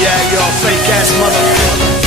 yeah, you're a fake ass motherfucker.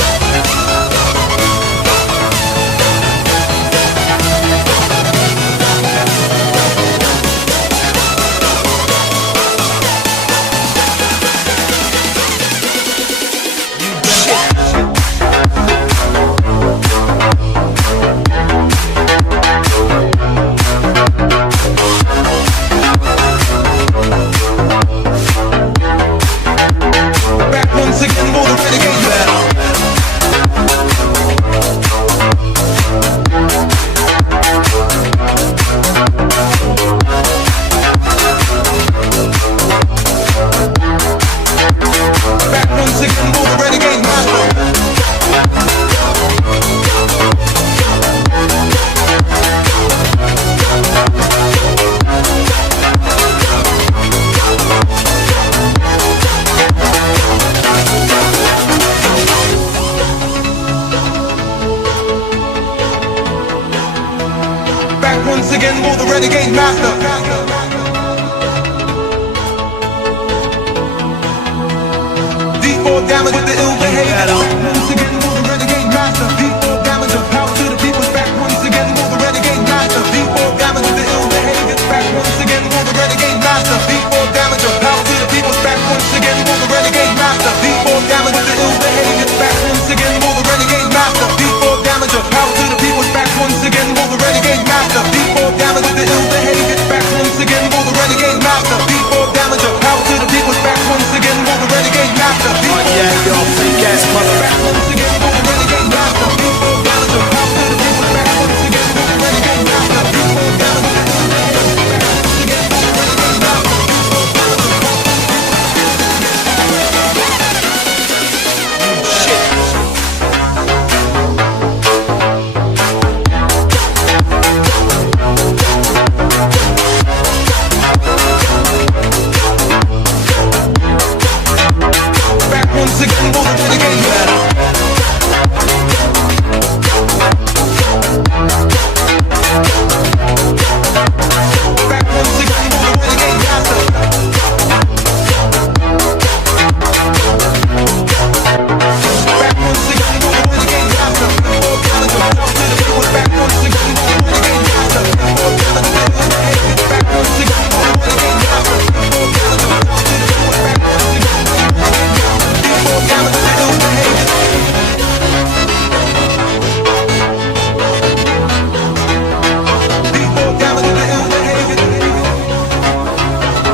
Once again, will the renegade master D4 damage with the ill behavior. Once again, will the renegade master D4 damage of power to the people's back. Once again, will the renegade master D4 damage with the ill behavior. Back once again, will the renegade master D4 damage of power to the people's back. Once again, will the renegade master D4 damage with the ill behavior. Back once again, will the renegade master D4 damage of power to the people's back. Once again, will the renegade master D4 damage with the ill behavior. Back once again, will the renegade master D4 damage of power to the people's back. Once again, will the renegade master D4 yeah, you're a fake ass motherfucker. once again, will the renegade master D4 damage of power to the people's back. Once again, will the renegade master D4 damage with the ill behavior. Back once again, will the renegade master D4 damage of once again, will the renegade master back once again, will the renegade master back once again, will the renegade master D4 damage of power to the people's back. Once again, will the renegade master D4 damage with the ill behavior. Back once again, will the renegade master D4 damage of power to the people's back. Once again, will the renegade master D4 damage with the ill behavior. D4 damage with the ill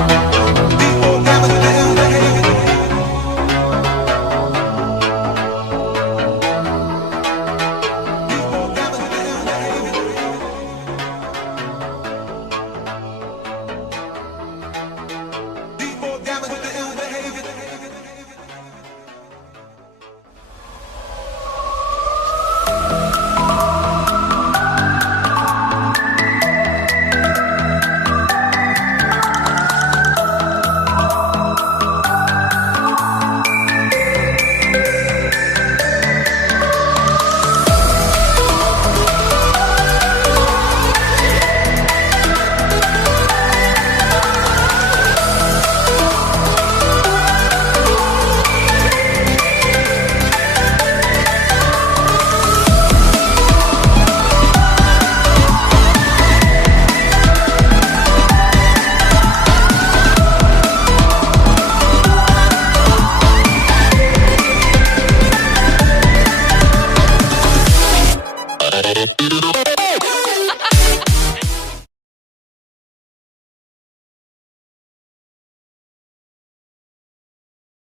behavior. D4 damage with the ill behavior. D4 damage with the ill behavior. D4 damage with the ill behavior.